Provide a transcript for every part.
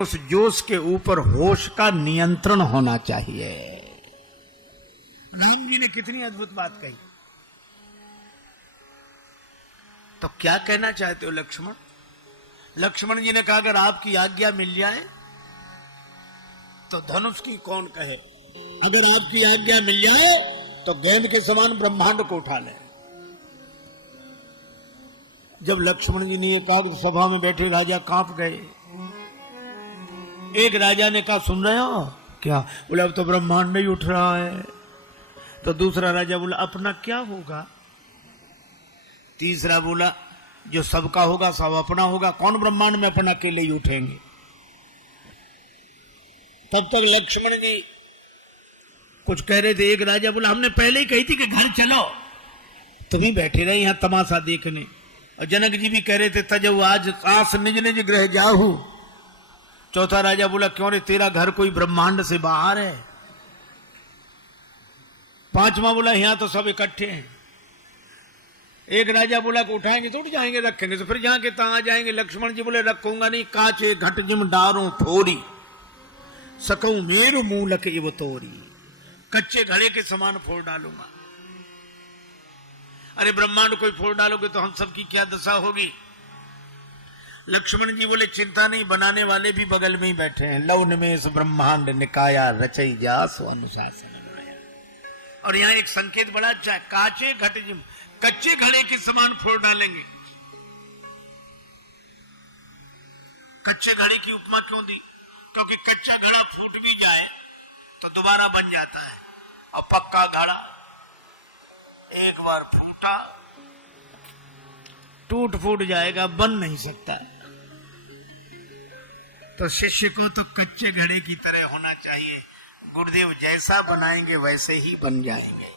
उस जोश के ऊपर होश का नियंत्रण होना चाहिए। राम जी ने कितनी अद्भुत बात कही। तो क्या कहना चाहते हो लक्ष्मण? लक्ष्मण जी ने कहा अगर आपकी आज्ञा मिल जाए तो धनुष की कौन कहे, अगर आपकी आज्ञा मिल जाए तो गेंद के समान ब्रह्मांड को उठा ले। जब लक्ष्मण जी ने यह कहा तो सभा में बैठे राजा कांप गए। एक राजा ने कहा सुन रहे हो क्या? बोले अब तो ब्रह्मांड ही उठ रहा है। तो दूसरा राजा बोला अपना क्या होगा? तीसरा बोला जो सबका होगा सब अपना होगा, कौन ब्रह्मांड में अपना अकेले ही उठेंगे। तब तक लक्ष्मण जी कुछ कह रहे थे। एक राजा बोला हमने पहले ही कही थी कि घर चलो, तुम ही बैठे रहे यहां तमाशा देखने। और जनक जी भी कह रहे थे तजव आज आस निज निज ग्रह जाहू। चौथा राजा बोला क्यों रे तेरा घर कोई ब्रह्मांड से बाहर है। पांचवा बोला यहां तो सब इकट्ठे हैं। एक राजा बोला कि उठाएंगे तो उठ जाएंगे, रखेंगे तो फिर जहां के तहां आ जाएंगे। लक्ष्मण जी बोले रखूंगा नहीं, काचे घट जिम डारू फोरी सकूं मेरु मूलक इव तोरी, कच्चे घड़े के समान फोड़ डालूंगा। अरे ब्रह्मांड कोई फोड़ डालोगे तो हम सबकी क्या दशा होगी। लक्ष्मण जी बोले चिंता नहीं, बनाने वाले भी बगल में ही बैठे हैं। लव निमेष ब्रह्मांड निकाया रचई जासु अनुशासन। और यहाँ एक संकेत बड़ा अच्छा है, काचे घट जिम, कच्चे घड़े के समान फोड़ डालेंगे। कच्चे घड़े की उपमा क्यों दी? क्योंकि कच्चा घड़ा फूट भी जाए तो दोबारा बन जाता है, और पक्का घड़ा एक बार फूटा टूट फूट जाएगा, बन नहीं सकता। तो शिष्य को तो कच्चे घड़े की तरह होना चाहिए। गुरुदेव जैसा बनाएंगे वैसे ही बन जाएंगे।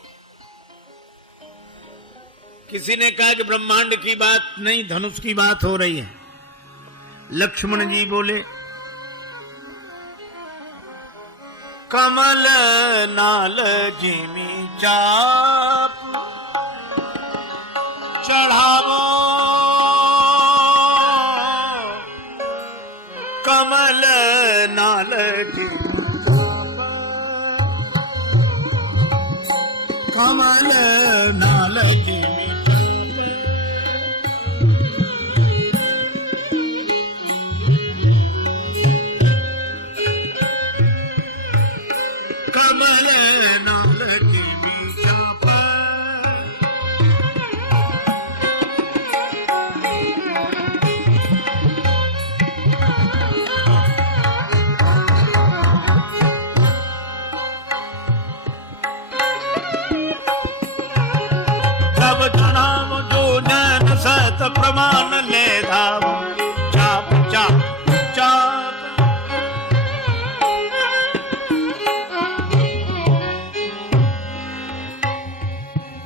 किसी ने कहा कि ब्रह्मांड की बात नहीं, धनुष की बात हो रही है। लक्ष्मण जी बोले कमल नाल जिमी चाप चढ़ावो, कमल नाल जिमी कमल नाल जिमी कमल नाल जिमी चाप। सत प्रमाण ले धाव चाप चाप चाप।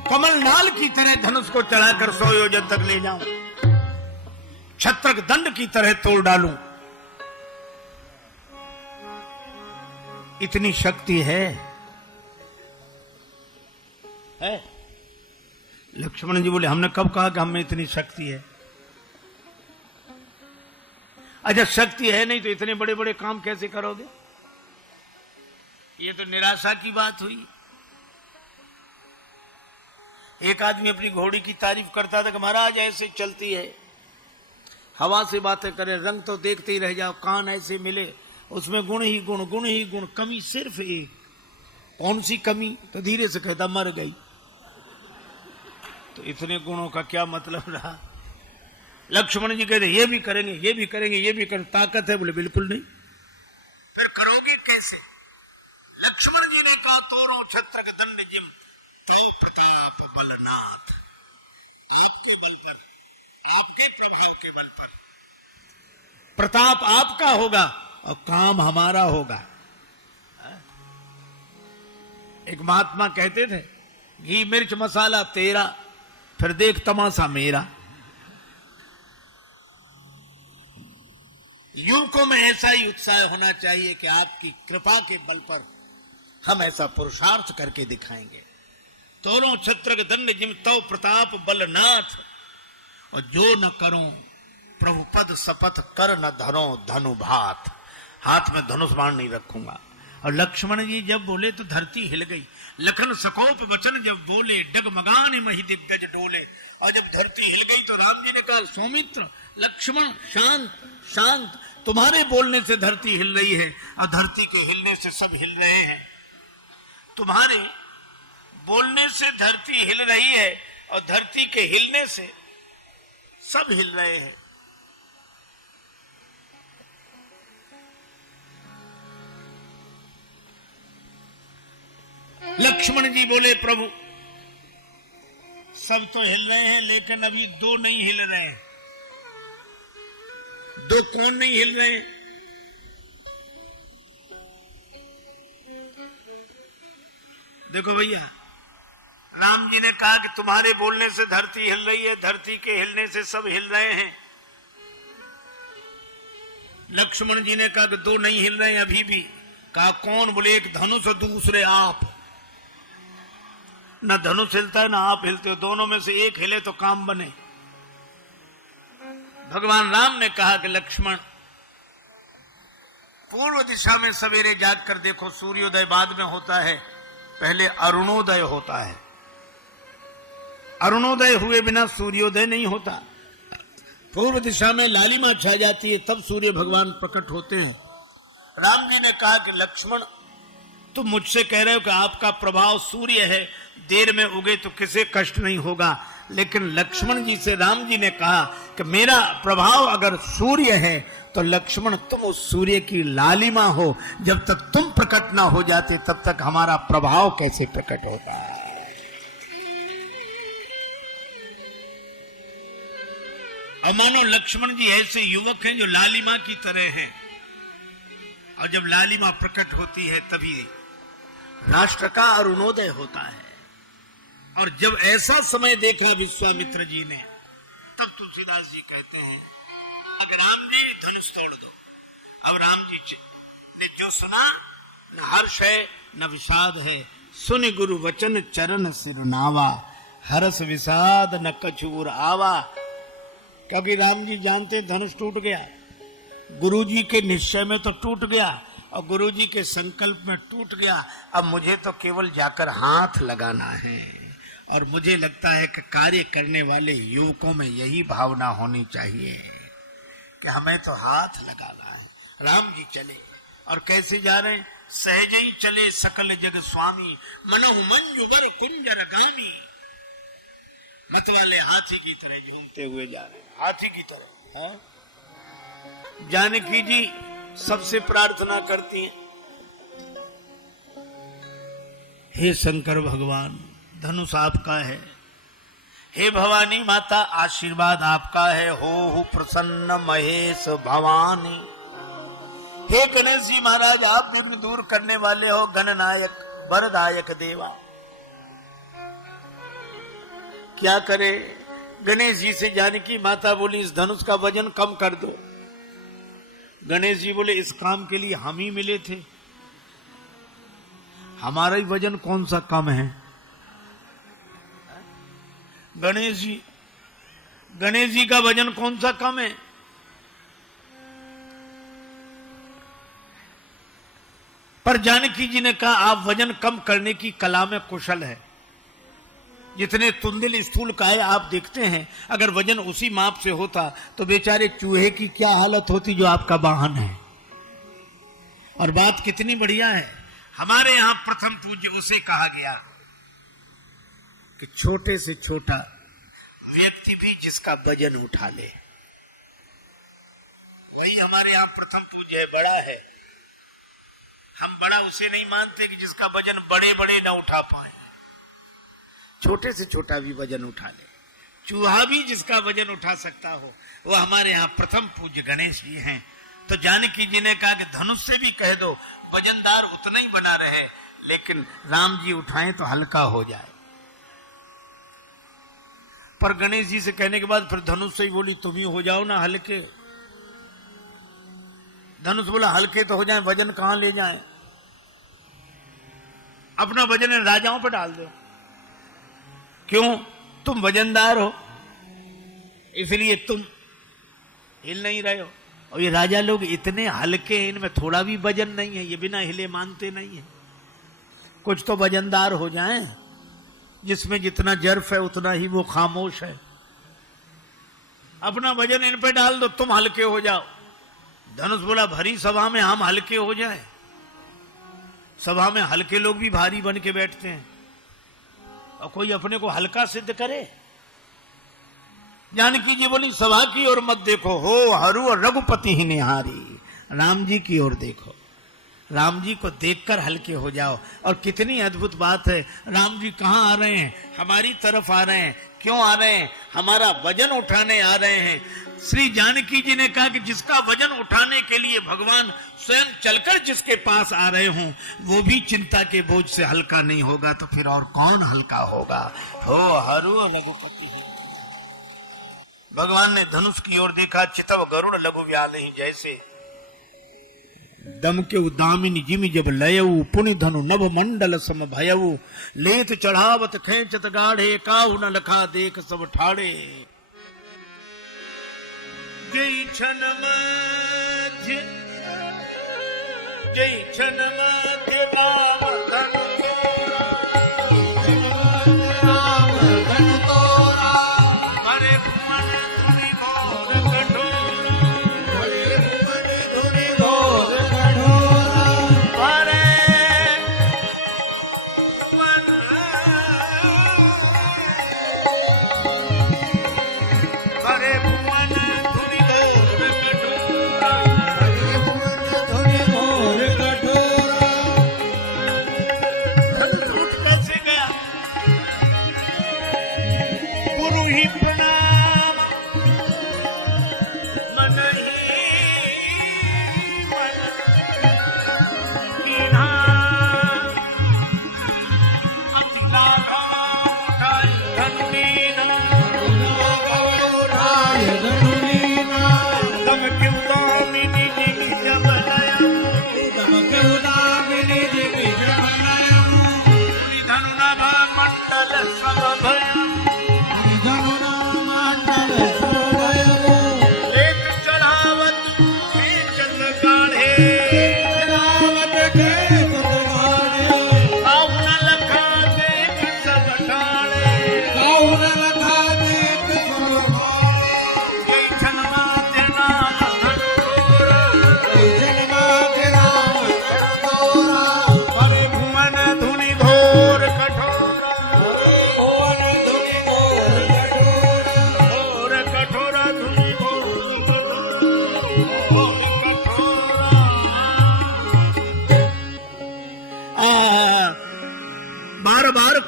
कमलनाल की तरह धनुष को चढ़ाकर 100 योजन तक ले जाऊं, छत्रक दंड की तरह तोड़ डालूं। इतनी शक्ति है। लक्ष्मण जी बोले हमने कब कहा कि हमें इतनी शक्ति है? अच्छा शक्ति है नहीं तो इतने बड़े बड़े काम कैसे करोगे? ये तो निराशा की बात हुई। एक आदमी अपनी घोड़ी की तारीफ करता था कि महाराज ऐसे चलती है, हवा से बातें करे, रंग तो देखते ही रह जाओ, कान ऐसे मिले, उसमें गुण ही गुण, गुण ही गुण, कमी सिर्फ एक। कौन सी कमी? तो धीरे से कहता मर गई। तो इतने गुणों का क्या मतलब रहा? लक्ष्मण जी कहते ये भी करेंगे, ये भी करेंगे, ये भी करेंगे। ताकत है? बोले बिल्कुल नहीं। फिर करोगे कैसे? लक्ष्मण जी ने कहा तोरो छत्रक दंड जिम तय प्रताप बलनाथ। आपके बल पर, आपके प्रभाव के बल पर प्रताप आपका होगा और काम हमारा होगा। एक महात्मा कहते थे घी मिर्च मसाला तेरा, फिर देख तमाशा मेरा। युवकों में ऐसा ही उत्साह होना चाहिए कि आपकी कृपा के बल पर हम ऐसा पुरुषार्थ करके दिखाएंगे। तोरों छत्रक दंड जिम तव प्रताप बलनाथ। और जो न करूं प्रभु पद शपथ कर न धरो धनु भात। हाथ में धनुष बाण नहीं रखूंगा। और लक्ष्मण जी जब बोले तो धरती हिल गई। लखन सकोप वचन जब बोले, डगमगान मही दिग्गज डोले। और जब धरती हिल गई तो राम जी ने कहा, सौमित्र लक्ष्मण शांत शांत, तुम्हारे बोलने से धरती हिल रही है और धरती के हिलने से सब हिल रहे हैं। तुम्हारे बोलने से धरती हिल रही है और धरती के हिलने से सब हिल रहे हैं। लक्ष्मण जी बोले, प्रभु सब तो हिल रहे हैं लेकिन अभी दो नहीं हिल रहे हैं। दो कौन नहीं हिल रहे हैं? देखो भैया, राम जी ने कहा कि तुम्हारे बोलने से धरती हिल रही है, धरती के हिलने से सब हिल रहे हैं। लक्ष्मण जी ने कहा कि दो नहीं हिल रहे हैं अभी भी। कहा कौन? बोले एक धनुष और दूसरे आप। ना धनुष हिलता है ना आप हिलते हो, दोनों में से एक हिले तो काम बने। भगवान राम ने कहा कि लक्ष्मण, पूर्व दिशा में सवेरे जाग कर देखो, सूर्योदय बाद में होता है, पहले अरुणोदय होता है। अरुणोदय हुए बिना सूर्योदय नहीं होता। पूर्व दिशा में लालिमा छा जाती है, तब सूर्य भगवान प्रकट होते हैं। राम जी ने कहा कि लक्ष्मण, तुम मुझसे कह रहे हो कि आपका प्रभाव सूर्य है, देर में उगे तो किसे कष्ट नहीं होगा। लेकिन लक्ष्मण जी से राम जी ने कहा कि मेरा प्रभाव अगर सूर्य है तो लक्ष्मण तुम उस सूर्य की लालिमा हो। जब तक तुम प्रकट ना हो जाते तब तक हमारा प्रभाव कैसे प्रकट होता है। और मानो लक्ष्मण जी ऐसे युवक हैं जो लालिमा की तरह हैं, और जब लालिमा प्रकट होती है तभी राष्ट्र का अरुणोदय होता है। और जब ऐसा समय देखा विश्वामित्र जी ने, तब तुलसीदास जी कहते हैं, अब राम जी धनुष तोड़ दो। अब राम जी ने जो सुना, न हर्ष है न विषाद है, सुन गुरु वचन चरण सिरुनावा, हर्ष विषाद न कछुर आवा। क्योंकि राम जी जानते धनुष टूट गया, गुरु जी के निश्चय में तो टूट गया और गुरु जी के संकल्प में टूट गया। अब मुझे तो केवल जाकर हाथ लगाना है। और मुझे लगता है कि कार्य करने वाले युवकों में यही भावना होनी चाहिए कि हमें तो हाथ लगाना है। राम जी चले, और कैसे जा रहे हैं? सहज ही चले सकल जग स्वामी, मनोहु मंजुवर कुंजर गामी। मत वाले हाथी की तरह झूमते हुए जा रहे हैं, हाथी की तरह। हाँ? जानकी जी सबसे प्रार्थना करती हैं, हे शंकर भगवान, धनुष आपका है। हे भवानी माता, आशीर्वाद आपका है। हो प्रसन्न महेश भवानी। हे गणेश जी महाराज, आप विघ्न दूर करने वाले हो, गणनायक वरदायक देवा। क्या करे? गणेश जी से जानकी माता बोली, इस धनुष का वजन कम कर दो। गणेश जी बोले, इस काम के लिए हम ही मिले थे, हमारा ही वजन कौन सा कम है। गणेश जी का वजन कौन सा कम है? पर जानकी जी ने कहा, आप वजन कम करने की कला में कुशल है। जितने तुंदिल स्थूल का है आप देखते हैं, अगर वजन उसी माप से होता तो बेचारे चूहे की क्या हालत होती जो आपका वाहन है। और बात कितनी बढ़िया है, हमारे यहां प्रथम पूज्य उसे कहा गया कि छोटे से छोटा व्यक्ति भी जिसका वजन उठा ले, वही हमारे यहां प्रथम पूज्य है। बड़ा है, हम बड़ा उसे नहीं मानते कि जिसका वजन बड़े बड़े ना उठा पाए। छोटे से छोटा भी वजन उठा ले, चूहा भी जिसका वजन उठा सकता हो, वो हमारे यहाँ प्रथम पूज्य गणेश जी हैं। तो जानकी जी ने कहा कि धनुष से भी कह दो वजनदार उतना ही बना रहे, लेकिन राम जी उठाएं तो हल्का हो जाए। पर गणेश जी से कहने के बाद फिर धनुष से ही बोली, तुम ही हो जाओ ना हल्के। धनुष बोला, हल्के तो हो जाए, वजन कहां ले जाएं? अपना वजन इन राजाओं पर डाल दो। क्यों? तुम वजनदार हो, इसलिए तुम हिल नहीं रहे हो। और ये राजा लोग इतने हल्के हैं, इनमें थोड़ा भी वजन नहीं है, ये बिना हिले मानते नहीं है। कुछ तो वजनदार हो जाएं, जिसमें जितना जर्फ है उतना ही वो खामोश है। अपना वजन इन पे डाल दो, तुम हल्के हो जाओ। धनुष बोला भरी सभा में हम हल्के हो जाएं? सभा में हल्के लोग भी भारी बन के बैठते हैं, और कोई अपने को हल्का सिद्ध करे। जानकी जी बोली सभा की ओर मत देखो, हो हरु और रघुपति ही निहारी, राम जी की ओर देखो। राम जी को देखकर हल्के हो जाओ। और कितनी अद्भुत बात है, राम जी कहाँ आ रहे हैं? हमारी तरफ आ रहे हैं। क्यों आ रहे हैं? हमारा वजन उठाने आ रहे हैं। श्री जानकी जी ने कहा कि जिसका वजन उठाने के लिए भगवान स्वयं चलकर जिसके पास आ रहे हों, वो भी चिंता के बोझ से हल्का नहीं होगा, तो फिर और कौन हल्का होगा? हो हरु रघुपति ही। भगवान ने धनुष की ओर देखा, चितव गरुड़ लघु व्यालहि जैसे। दम के दामिनी जिमि जब लयऊ, पुनि धनु नभ मंडल सम भयऊ। लेत चढ़ावत खेचत गाढ़े, काहु न लखा देख सब ठाड़े। जय छन माध्य, जय छन माध्य राम धनु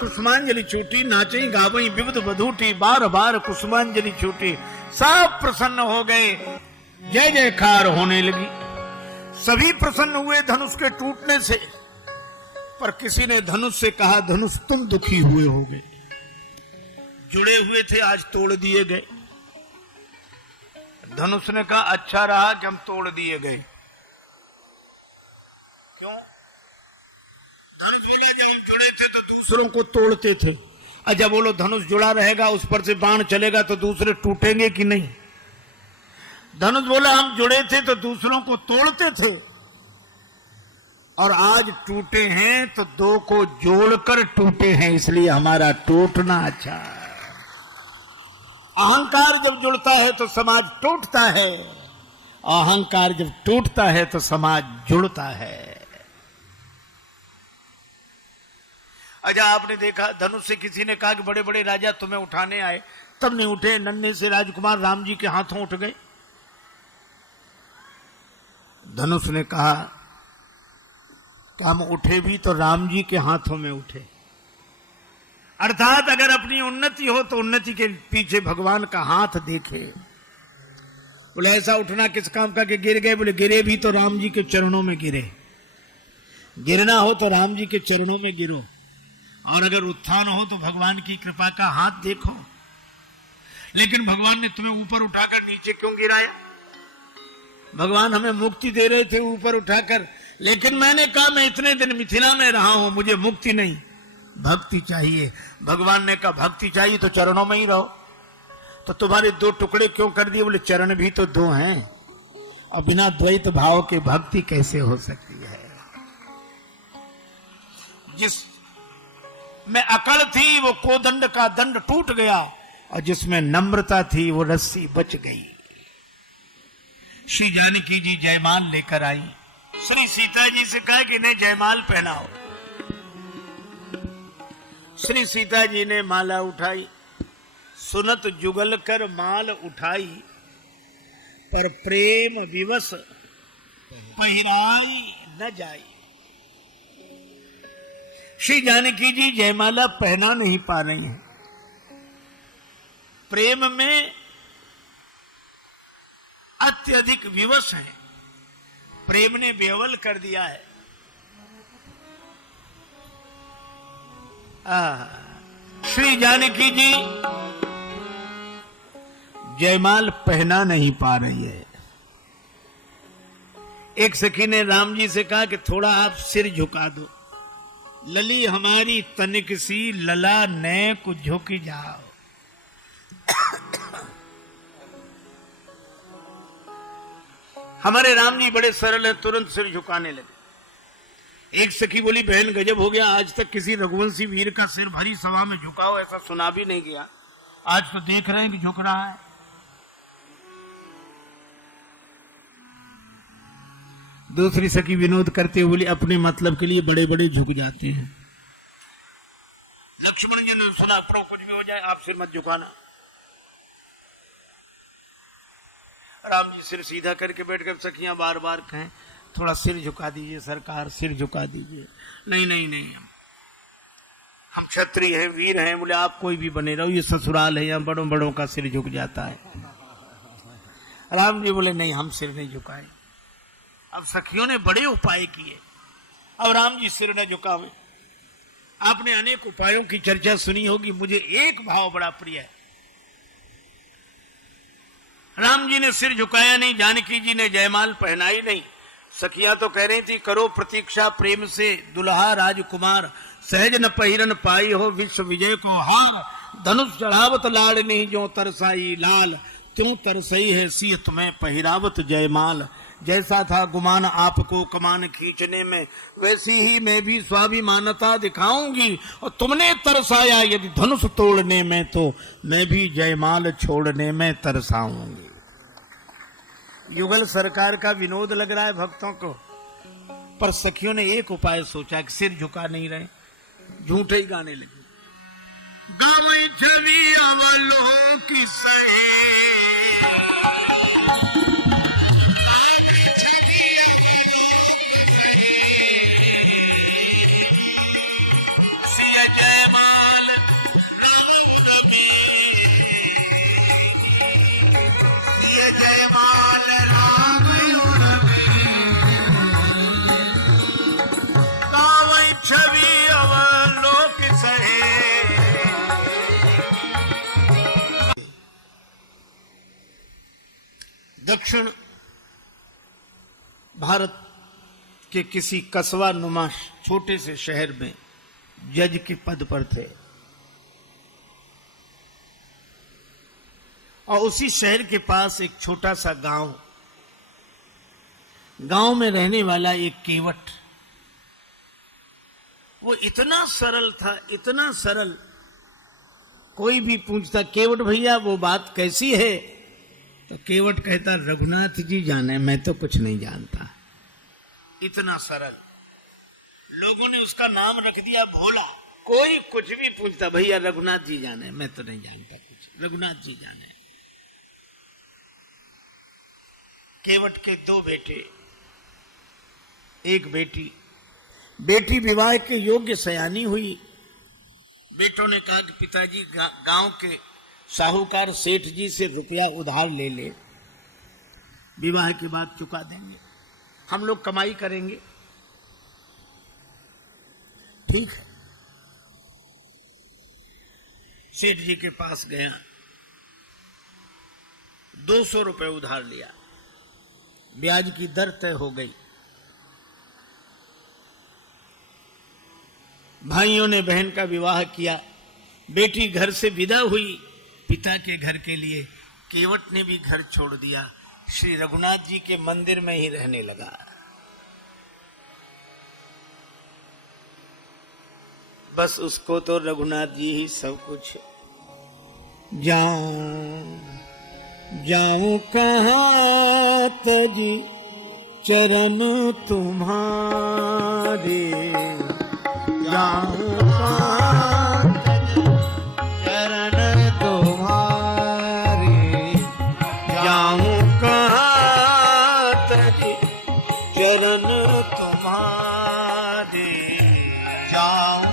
कुसुमांजलि छूटी, नाचई गावई विविध बधूटी। बार बार कुसुमांजलि छूटी। सब प्रसन्न हो गए, जय जयकार होने लगी। सभी प्रसन्न हुए धनुष के टूटने से, पर किसी ने धनुष से कहा, धनुष तुम दुखी हुए होगे, जुड़े हुए थे आज तोड़ दिए गए। धनुष ने कहा अच्छा रहा कि हम तोड़ दिए गए। क्यों? धनुष बोला जब हम जुड़े थे तो दूसरों को तोड़ते थे, अच्छा बोलो धनुष जुड़ा रहेगा, उस पर से बाण चलेगा तो दूसरे टूटेंगे कि नहीं? धनुष बोला हम जुड़े थे तो दूसरों को तोड़ते थे, और आज टूटे हैं तो दो को जोड़कर टूटे हैं, इसलिए हमारा टूटना अच्छा है। अहंकार जब जुड़ता है तो समाज टूटता है, अहंकार जब टूटता है तो समाज जुड़ता है। अच्छा आपने देखा धनुष से किसी ने कहा कि बड़े बड़े राजा तुम्हें उठाने आए, तब नहीं उठे, नन्हे से राजकुमार राम जी के हाथों उठ गए। धनुष ने कहा कि हम उठे भी तो राम जी के हाथों में उठे, अर्थात अगर अपनी उन्नति हो तो उन्नति के पीछे भगवान का हाथ देखे। बोले ऐसा उठना किस काम का कि गिर गए? बोले गिरे भी तो राम जी के चरणों में गिरे, गिरना हो तो राम जी के चरणों में गिरो, और अगर उत्थान हो तो भगवान की कृपा का हाथ देखो। लेकिन भगवान ने तुम्हें ऊपर उठाकर नीचे क्यों गिराया? भगवान हमें मुक्ति दे रहे थे ऊपर उठाकर, लेकिन मैंने कहा मैं इतने दिन मिथिला में रहा हूं, मुझे मुक्ति नहीं भक्ति चाहिए। भगवान ने कहा भक्ति चाहिए तो चरणों में ही रहो। तो तुम्हारे दो टुकड़े क्यों कर दिए? बोले चरण भी तो दो हैं, और बिना द्वैत भाव के भक्ति कैसे हो सकती है। जिस में अकड़ थी वो कोदंड का दंड टूट गया, और जिसमें नम्रता थी वो रस्सी बच गई। श्री जानकी जी जयमाल लेकर आई। श्री सीता जी से कहा कि नहीं जयमाल पहनाओ। श्री सीता जी ने माला उठाई, सुनत जुगल कर माल उठाई, पर प्रेम विवश पहिराई न जाई। श्री जानकी जी जयमाला पहना नहीं पा रही हैं, प्रेम में अत्यधिक विवश है, प्रेम ने बेवल कर दिया है। श्री जानकी जी जयमाल पहना नहीं पा रही है। एक सखी ने राम जी से कहा कि थोड़ा आप सिर झुका दो, लली हमारी तनिक सी लला ने को झुक जाओ। हमारे राम जी बड़े सरल हैं, तुरंत सिर झुकाने लगे। एक सखी बोली बहन गजब हो गया, आज तक किसी रघुवंशी वीर का सिर भरी सभा में झुकाओ ऐसा सुना भी नहीं गया, आज तो देख रहे हैं कि झुक रहा है। दूसरी सखी विनोद करते हुए बोली अपने मतलब के लिए बड़े बड़े झुक जाते हैं। लक्ष्मण जी ने सुना प्रभु कुछ भी हो जाए आप सिर मत झुकाना। राम जी सिर सीधा करके बैठकर सखियां बार बार कहें थोड़ा सिर झुका दीजिए सरकार, सिर झुका दीजिए। नहीं नहीं नहीं, हम क्षत्रिय हैं, वीर हैं। बोले आप कोई भी बने रहो, ये ससुराल है, यहाँ बड़ों बड़ों का सिर झुक जाता है। राम जी बोले नहीं हम सिर नहीं झुकाए। अब सखियों ने बड़े उपाय किए, अब राम जी सिर न झुकावे। आपने अनेक उपायों की चर्चा सुनी होगी, मुझे एक भाव बड़ा प्रिय है। राम जी ने सिर झुकाया नहीं, जानकी जी ने जयमाल पहनाई नहीं। सखियां तो कह रही थी करो प्रतीक्षा प्रेम से दुल्हा राजकुमार, सहज न पहिरन पाई हो विश्व विजय को हार। धनुष चढ़ावत लाड़नी जो तरसाई लाल, क्यों तरसई है सिय तुम्हें पहिरावत जयमाल। जैसा था गुमान आपको कमान खींचने में, वैसी ही मैं भी स्वाभिमानता दिखाऊंगी। और तुमने तरसाया यदि धनुष तोड़ने में, तो मैं भी जयमाल छोड़ने में तरसाऊंगी। युगल सरकार का विनोद लग रहा है भक्तों को, पर सखियों ने एक उपाय सोचा कि सिर झुका नहीं रहे, झूठे ही गाने लगे। गावई छवि अवलों की सहे, सिय जयमाल सिय जयमाल राम गावई छवि अवलोक सहे। दक्षिण भारत के किसी कस्बा नुमा छोटे से शहर में जज के पद पर थे, और उसी शहर के पास एक छोटा सा गांव में रहने वाला एक केवट, वो इतना सरल था, इतना सरल। कोई भी पूछता केवट भैया वो बात कैसी है, तो केवट कहता रघुनाथ जी जाने, मैं तो कुछ नहीं जानता। इतना सरल। लोगों ने उसका नाम रख दिया भोला। कोई कुछ भी पूछता भैया रघुनाथ जी जाने, मैं तो नहीं जानता कुछ, रघुनाथ जी जाने। केवट के दो बेटे, एक बेटी। बेटी विवाह के योग्य सयानी हुई। बेटों ने कहा कि पिताजी गांव के साहूकार सेठ जी से रुपया उधार ले ले, विवाह के बाद चुका देंगे, हम लोग कमाई करेंगे। ठीक है। सेठ जी के पास गया, 200 रुपए उधार लिया, ब्याज की दर तय हो गई। भाइयों ने बहन का विवाह किया, बेटी घर से विदा हुई पिता के घर के लिए। केवट ने भी घर छोड़ दिया। श्री रघुनाथ जी के मंदिर में ही रहने लगा। बस उसको तो रघुनाथ जी ही सब कुछ। जाऊं कहाँ तजी चरण तुम्हारे, जाऊं कहाँ तजी चरण तुम्हारे, जाऊं कहाँ तजी चरण तुम्हारे, जाऊं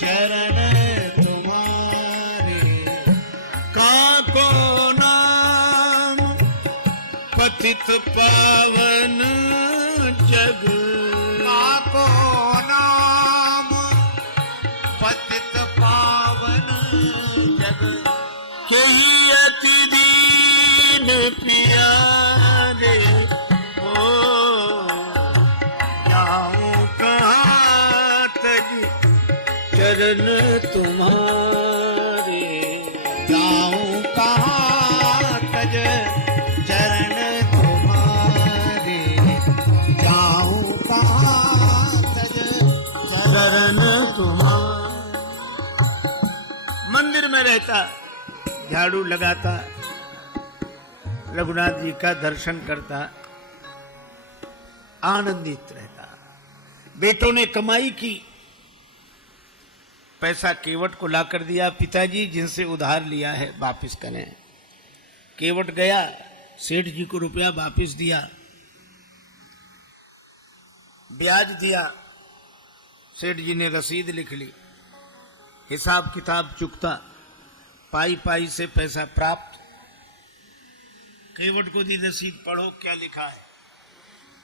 चरण तुम्हारे। काको नाम पतित पावन जग, काको नाम पतित पावन जग, केहि अति दीन प्यारे। ओ जाऊं कहाँ तजी चरण तुम्हारे, जाऊं कहाँ तज चरण तुम्हारे, जाऊं कहाँ तज चरण तुम्हारे। मंदिर में रहता, झाड़ू लगाता, रघुनाथ जी का दर्शन करता, आनंदित रहता। बेटों ने कमाई की, पैसा केवट को ला कर दिया, पिताजी जिनसे उधार लिया है वापस करें। केवट गया, सेठ जी को रुपया वापस दिया, ब्याज दिया। सेठ जी ने रसीद लिख ली, हिसाब किताब चुकता, पाई पाई से पैसा प्राप्त। केवट को दी रसीद, पढ़ो क्या लिखा है।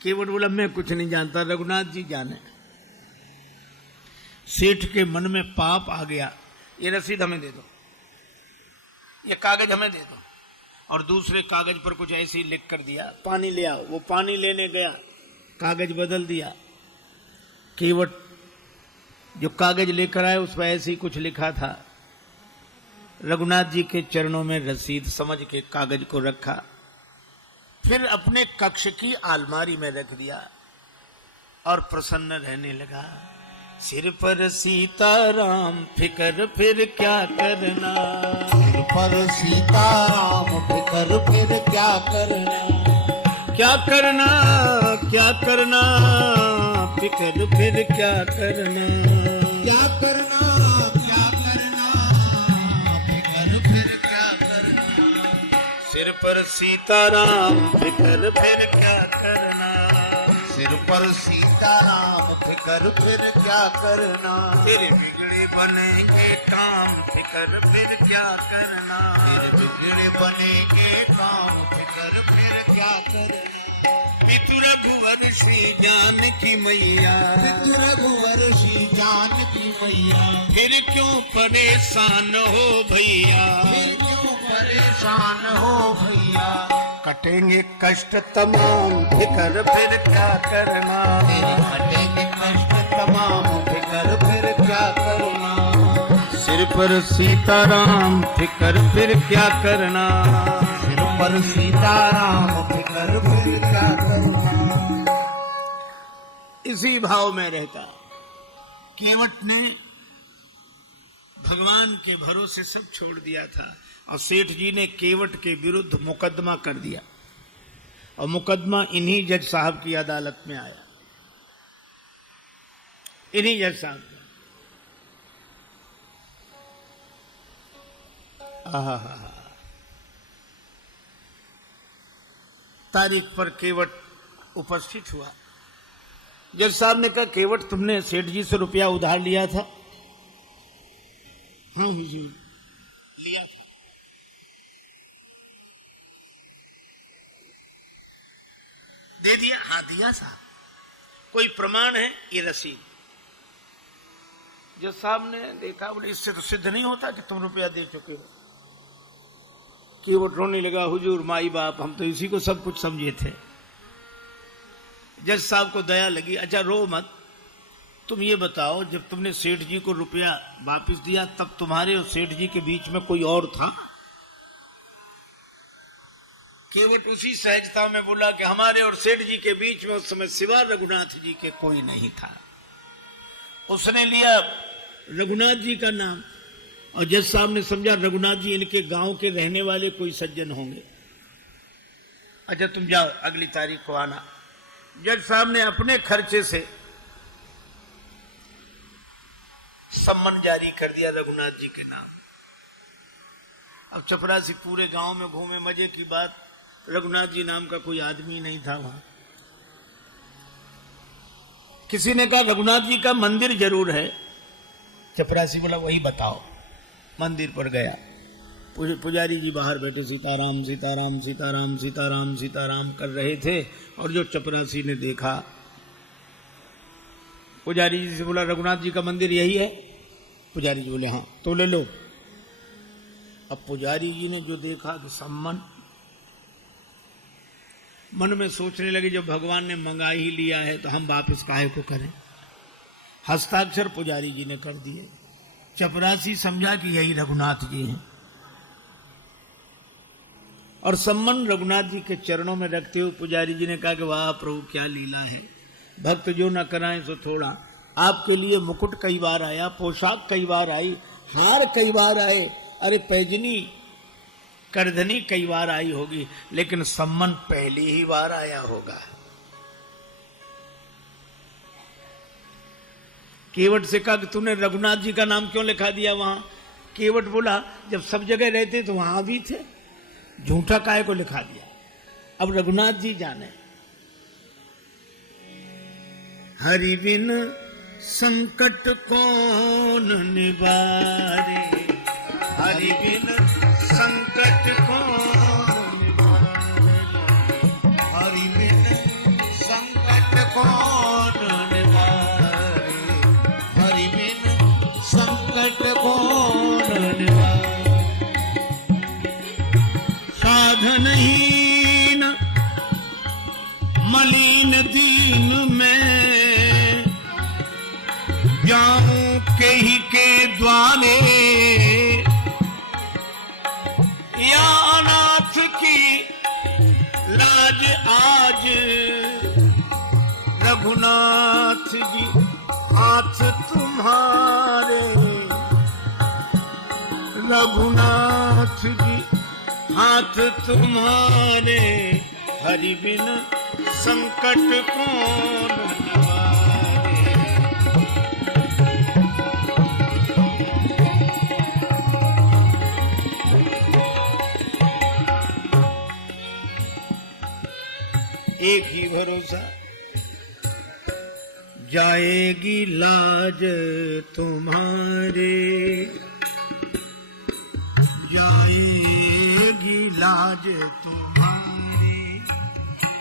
केवट बोला मैं कुछ नहीं जानता, रघुनाथ जी जाने। सेठ के मन में पाप आ गया, ये रसीद हमें दे दो, ये कागज हमें दे दो। और दूसरे कागज पर कुछ ऐसे ही लिख कर दिया, पानी ले आओ। वो पानी लेने गया, कागज बदल दिया। केवट जो कागज लेकर आए उस पर ऐसे ही कुछ लिखा था। रघुनाथ जी के चरणों में रसीद समझ के कागज को रखा, फिर अपने कक्ष की अलमारी में रख दिया और प्रसन्न रहने लगा। सिर पर सीताराम फिकर फिर क्या करना, सिर पर सीताराम फिकर फिर क्या करना, क्या करना क्या करना, फिकर फिर क्या करना, क्या करना क्या करना, फिकर फिर क्या करना। सिर पर सीताराम फिकर फिर क्या करना, सिर पर सीताराम फिकर फिर क्या करना। तेरे बिगड़े बनेंगे काम फिकर फिर क्या करना, तेरे बिगड़े बनेंगे काम फिकर फिर क्या करना। पितु रघुवर श्री जानकी मैया, पितु रघुवर श्री जानकी मैया, फिर क्यों परेशान हो भैया, फिर क्यों परेशान हो भैया। कटेंगे कष्ट तमाम फिकर फिर क्या करना, कटेंगे कष्ट तमाम फिकर फिर क्या करना। सिर पर सीताराम फिकर फिर क्या करना, सिर पर सीताराम फिकर फिर क्या करना। इसी भाव में रहता। केवट ने भगवान के भरोसे सब छोड़ दिया था और सेठ जी ने केवट के विरुद्ध मुकदमा कर दिया और मुकदमा इन्हीं जज साहब की अदालत में आया। इन्हीं जज साहब तारीख पर केवट उपस्थित हुआ। जज साहब ने कहा केवट तुमने सेठ जी से रुपया उधार लिया था? हुजूर लिया था। दे दिया? हाँ दिया साहब। कोई प्रमाण है? ये रसीद। जज साहब ने देखा, बोले इससे तो सिद्ध नहीं होता कि तुम रुपया दे चुके हो। केवट रोने लगा, हुजूर माई बाप हम तो इसी को सब कुछ समझे थे। जज साहब को दया लगी, अच्छा रो मत, तुम ये बताओ जब तुमने सेठ जी को रुपया वापस दिया तब तुम्हारे और सेठ जी के बीच में कोई और था? केवट उसी सहजता में बोला कि हमारे और सेठ जी के बीच में उस समय सिवा रघुनाथ जी के कोई नहीं था। उसने लिया रघुनाथ जी का नाम और जज साहब ने समझा रघुनाथ जी इनके गांव के रहने वाले कोई सज्जन होंगे। अच्छा तुम जाओ अगली तारीख को आना। जज साहब ने अपने खर्चे से सम्मन जारी कर दिया रघुनाथ जी के नाम। अब चपरासी पूरे गांव में घूमे, मजे की बात, रघुनाथ जी नाम का कोई आदमी नहीं था वहां। किसी ने कहा रघुनाथ जी का मंदिर जरूर है। चपरासी बोला वही बताओ। मंदिर पर गया, पुजारी जी बाहर बैठे सीताराम सीताराम सीताराम सीताराम सीताराम कर रहे थे और जो चपरासी ने देखा, पुजारी जी से बोला रघुनाथ जी का मंदिर यही है? पुजारी जी बोले हाँ। तो ले लो। अब पुजारी जी ने जो देखा कि सम्मन, मन में सोचने लगे जब भगवान ने मंगा ही लिया है तो हम वापस काहे को करें। हस्ताक्षर पुजारी जी ने कर दिए। चपरासी समझा कि यही रघुनाथ जी हैं और सम्मन रघुनाथ जी के चरणों में रखते हुए पुजारी जी ने कहा कि वाह प्रभु क्या लीला है, भक्त जो न कराएं सो थोड़ा। आपके लिए मुकुट कई बार आया, पोशाक कई बार आई, हार कई बार आए, अरे पैजनी करधनी कई बार आई होगी, लेकिन सम्मन पहली ही बार आया होगा। केवट से कहा कि तूने रघुनाथ जी का नाम क्यों लिखा दिया वहां? केवट बोला जब सब जगह रहते तो वहां भी थे, झूठा काहे को लिखा दिया। अब रघुनाथ जी जाने। हरि बिन संकट कौन निवारे, हरि बिन संकट कौन निवारे, हरि बिन संकट कौन निवारे, हरि बिन संकट कौन निवारे। साधनहीन मलिन दीन में जाऊं के ही के द्वारे, या अनाथ की लाज आज रघुनाथ जी हाथ तुम्हारे, रघुनाथ जी हाथ तुम्हारे, हरि बिन संकट कौन निवारे। एक ही भरोसा, जाएगी लाज तुम्हारे, जाएगी लाज तुम्हारी,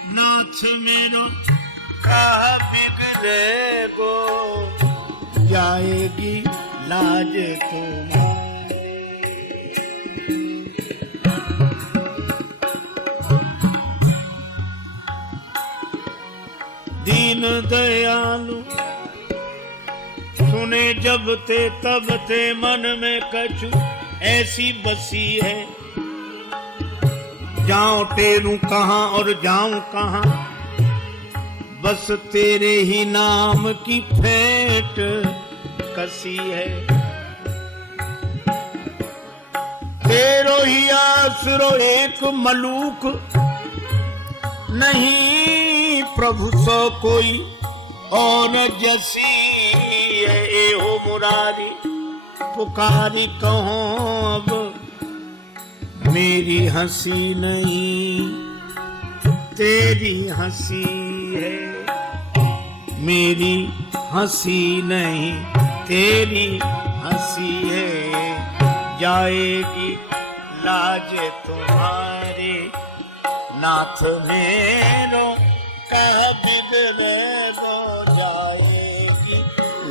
नाथ मेरो कहा बिगड़े गो, जाएगी लाज तुम्हारी। दीन दयालु सुने जब ते तब ते, मन में कछु ऐसी बसी है, जाऊं टेरूं कहां और जाऊं कहां, बस तेरे ही नाम की फेंट कसी है। तेरो ही आसरो एक मलूक, नहीं प्रभु सो कोई और जसी है। ए हो मुरारी पुकारी कहो अब, मेरी हंसी नहीं तेरी हंसी है, मेरी हंसी नहीं तेरी हंसी है। जाएगी लाज तुम्हारे, नाथ मेरो कह बिगड़े गो, जाएगी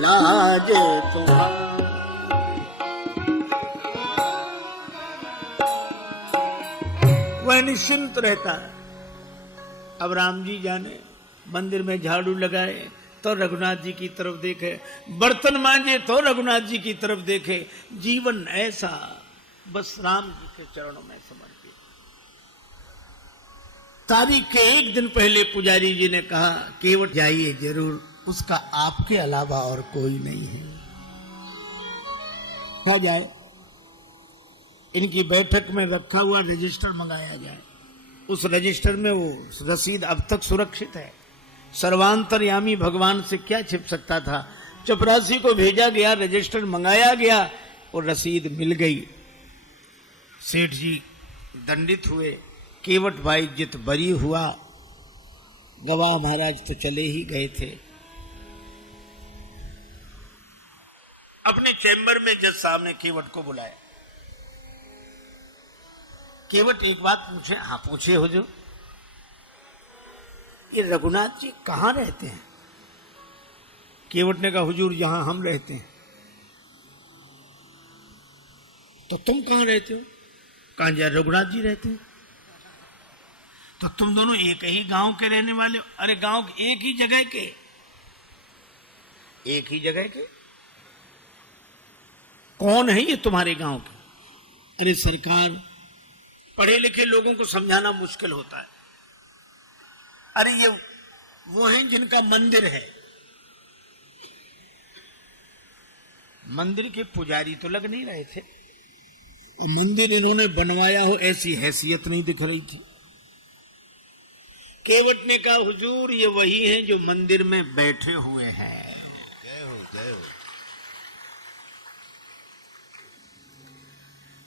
लाज तुम्हारी। वह निश्चिंत रहता है। अब राम जी जाने, मंदिर में झाड़ू लगाए तो रघुनाथ जी की तरफ देखे, बर्तन मांजे तो रघुनाथ जी की तरफ देखे। जीवन ऐसा बस राम जी के चरणों में समर्पित। तारीख के एक दिन पहले पुजारी जी ने कहा केवट जाइए जरूर, उसका आपके अलावा और कोई नहीं है। क्या जाए, इनकी बैठक में रखा हुआ रजिस्टर मंगाया जाए। उस रजिस्टर में वो रसीद अब तक सुरक्षित है। सर्वांतर्यामी भगवान से क्या छिप सकता था। चपरासी को भेजा गया, रजिस्टर मंगाया गया और रसीद मिल गई। सेठ जी दंडित हुए, केवट भाई जित बरी हुआ। गवाह महाराज तो चले ही गए थे। अपने चैम्बर में जज साहब ने केवट को बुलाया। केवट एक बात पूछे। हाँ पूछे हुजूर। ये रघुनाथ जी कहाँ रहते हैं? केवट ने कहा हुजूर यहां हम रहते हैं। तो तुम कहां रहते हो? कहां जा रघुनाथ जी रहते हैं। तो तुम दोनों एक ही गांव के रहने वाले हो? अरे गांव एक ही जगह के, एक ही जगह के। कौन है ये तुम्हारे गांव के? अरे सरकार, पढ़े लिखे लोगों को समझाना मुश्किल होता है। अरे ये वो हैं जिनका मंदिर है। मंदिर के पुजारी तो लग नहीं रहे थे, और मंदिर इन्होंने बनवाया हो ऐसी हैसियत नहीं दिख रही थी। केवट ने कहा हुजूर ये वही हैं जो मंदिर में बैठे हुए हैं। जय हो जय हो।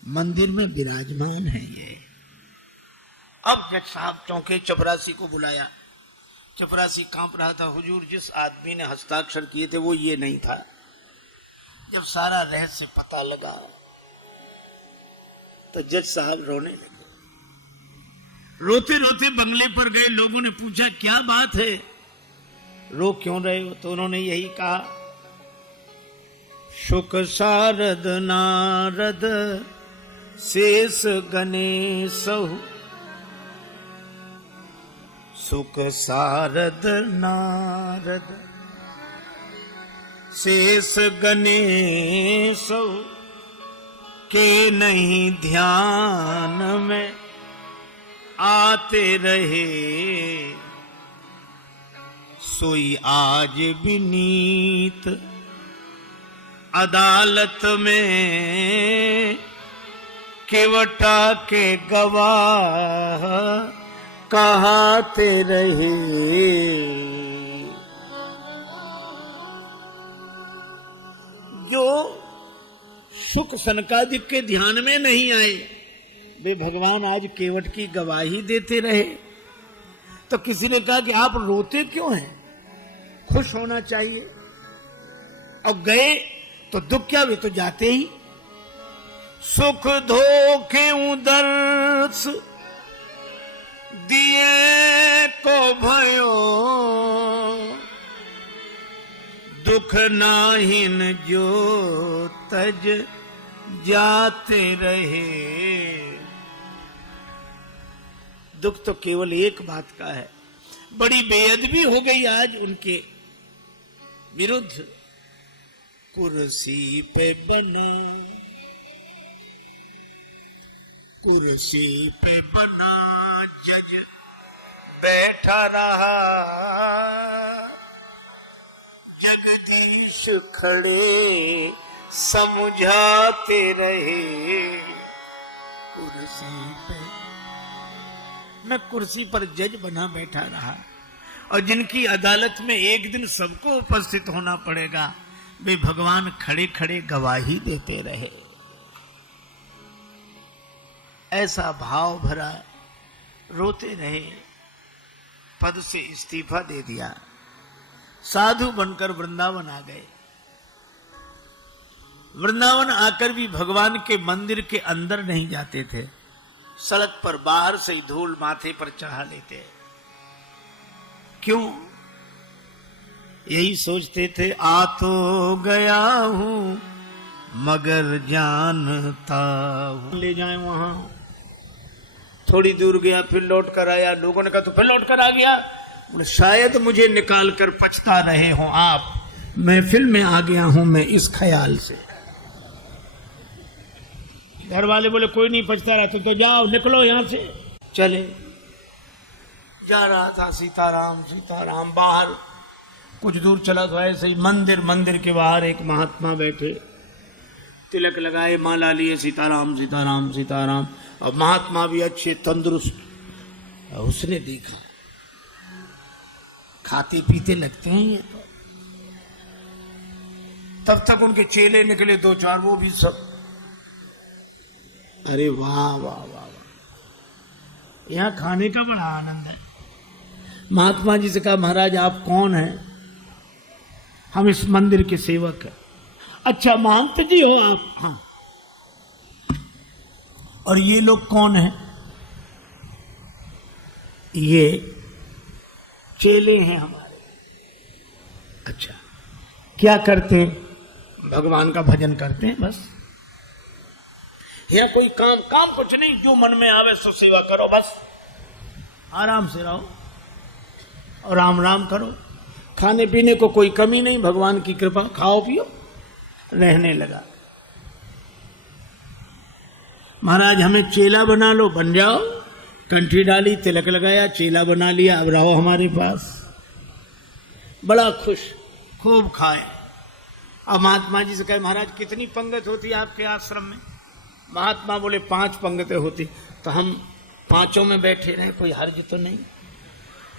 मंदिर में विराजमान है ये। अब जज साहब चौंके, चपरासी को बुलाया। चपरासी कांप रहा था। हुजूर जिस आदमी ने हस्ताक्षर किए थे वो ये नहीं था। जब सारा रहस्य पता लगा तो जज साहब रोने लगे। रोते रोते बंगले पर गए। लोगों ने पूछा क्या बात है, रो क्यों रहे हो? तो उन्होंने यही कहा, शुक शारद नारद शेष गणेश, सुख शारद नारद शेष गणेश के नहीं ध्यान में आते रहे, सोई आज विनीत अदालत में केवटा के गवाह कहाते रहे। जो शुक सनकादिक के ध्यान में नहीं आए वे भगवान आज केवट की गवाही देते रहे। तो किसी ने कहा कि आप रोते क्यों हैं, खुश होना चाहिए। अब गए तो दुख क्या, वे तो जाते ही। सुख धोखे उदर्श दिए को भयो, दुख नाहिन जो तज जाते रहे। दुख तो केवल एक बात का है, बड़ी बेअदबी हो गई आज उनके विरुद्ध। कुर्सी पे बना, कुर्सी पे बना जज बैठा रहा, जगदीश खड़े समझाते रहे। कुर्सी पे, मैं कुर्सी पर जज बना बैठा रहा, और जिनकी अदालत में एक दिन सबको उपस्थित होना पड़ेगा वे भगवान खड़े खड़े गवाही देते रहे। ऐसा भाव भरा रोते रहे। पद से इस्तीफा दे दिया, साधु बनकर वृंदावन आ गए। वृंदावन आकर भी भगवान के मंदिर के अंदर नहीं जाते थे, सड़क पर बाहर से ही धूल माथे पर चढ़ा लेते। क्यों? यही सोचते थे, आ तो गया हूं मगर जानता हूं। ले जाए वहां। थोड़ी दूर गया, फिर लौट कर आया। लोगों ने कहा तो फिर लौट कर आ गया। शायद मुझे निकाल कर पछता रहे हो आप, महफिल में आ गया हूं मैं इस ख्याल से। घर वाले बोले कोई नहीं पछता रहा तो जाओ, निकलो यहां से। चले, जा रहा था सीताराम सीताराम। बाहर कुछ दूर चला तो ऐसे ही मंदिर के बाहर एक महात्मा बैठे, तिलक लगाए, माला लिए, सीताराम सीताराम सीताराम। और महात्मा भी अच्छे तंदुरुस्त। उसने देखा खाते पीते लगते हैं ये तो। तब तक उनके चेले निकले 2-4, वो भी सब। अरे वाह वाह वाह वाह, यहाँ खाने का बड़ा आनंद है। महात्मा जी से कहा, महाराज आप कौन हैं? हम इस मंदिर के सेवक हैं। अच्छा महंत जी हो आप? हाँ। और ये लोग कौन हैं? ये चेले हैं हमारे। अच्छा क्या करते हैं? भगवान का भजन करते हैं बस। या कोई काम कुछ नहीं, जो मन में आवे सो सेवा करो बस। आराम से रहो और राम राम करो। खाने पीने को कोई कमी नहीं, भगवान की कृपा, खाओ पियो। रहने लगा। महाराज हमें चेला बना लो, बन जाओ। कंठी डाली, तिलक लगाया, चेला बना लिया, अब रहो हमारे पास। बड़ा खुश, खूब खाए। अब महात्मा जी से कहे, महाराज कितनी पंगत होती है आपके आश्रम में? महात्मा बोले 5 पंगतें होती। तो हम 5 में बैठे रहे, कोई हर्ज तो नहीं?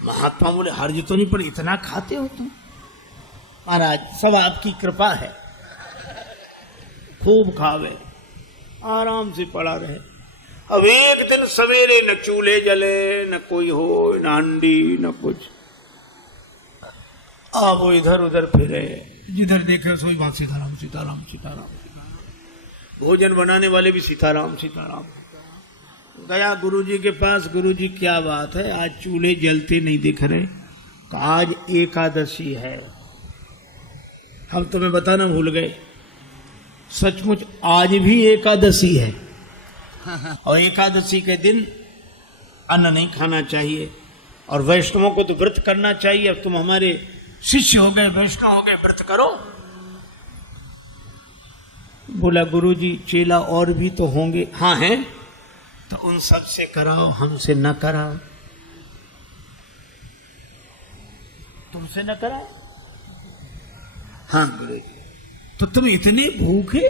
महात्मा बोले हर्ज तो नहीं, पर इतना खाते हो तुम? महाराज सब आपकी कृपा है, खूब खावे, आराम से पड़ा रहे। अब एक दिन सवेरे न चूल्हे जले, न कोई हो, न हंडी, न कुछ। अब वो इधर उधर फिरे, जिधर देखे सोई बात सीताराम सीताराम सीताराम। भोजन बनाने वाले भी सीताराम सीताराम। गया गुरुजी के पास, गुरुजी क्या बात है, आज चूल्हे जलते नहीं दिख रहे? आज एकादशी है। हम तुम्हें बताना भूल गए, सचमुच आज भी एकादशी है। और एकादशी के दिन अन्न नहीं खाना चाहिए, और वैष्णवों को तो व्रत करना चाहिए। अब तुम हमारे शिष्य हो गए, वैष्णव हो गए, व्रत करो। बोला गुरुजी चेला और भी तो होंगे। हाँ हैं, तो उन सब से कराओ, हमसे न कराओ। तुमसे न कराओ? हाँ गुरुजी। तो तुम इतने भूखे?